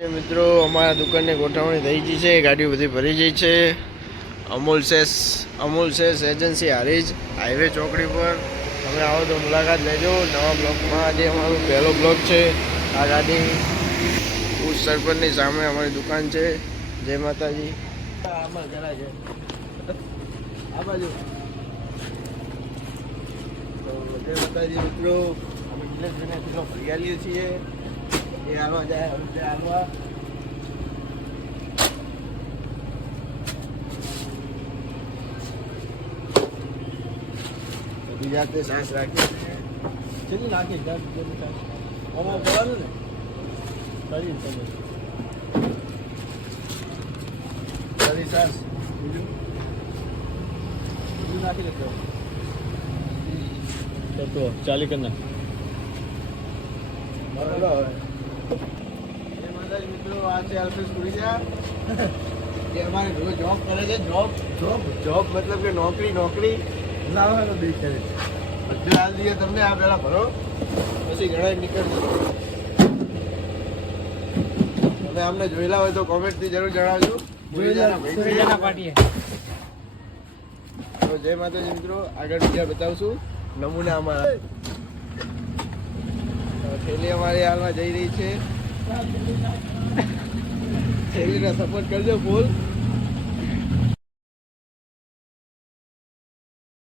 મિત્રો અમારા દુકાનની ગોઠવણી થઈ ગઈ છે, ગાડીઓ બધી ભરી ગઈ છે। Amul cess agency Harij highway ચોકડી પર તમે આવો તો મુલાકાત લેજો। નવા બ્લોકમાં આજે અમારો પહેલો બ્લોક છે। આ ગાડી ઉચ્ચ સરપંચની સામે અમારી દુકાન છે। જય માતાજી। આમાં જરા છે આ બાજુ તો જય માતાજી મિત્રો। અમે દિલેશભાઈને કેટલો ભરી આવીએ છીએ। ये आवा जाए हमसे आवा अभी जाते सांस राखी चलिए राखी जा हमारा बोला ने सही समझ सही सांस ये राखी लेते तो चालू करना बराबर। મિત્રો આ છે અલ્પેશ કુડિયા, જે અમારે રોજ જોબ કરે છે। જોબ મતલબ કે નોકરી લાવવાનો બી કરે છે। બધું હાલ દઈએ તમને। આ પહેલા ભરો પછી ઘણા નીકળશે। તમે અમને જોયેલા હોય તો કોમેન્ટથી જરૂર જણાવજો। તો જય માતાજી મિત્રો। આગળ બીજા બતાવશું નમૂના અમારા। થેલી અમારી હાલમાં જઈ રહી છે। થેલીને સપોર્ટ કરજો ફૂલ।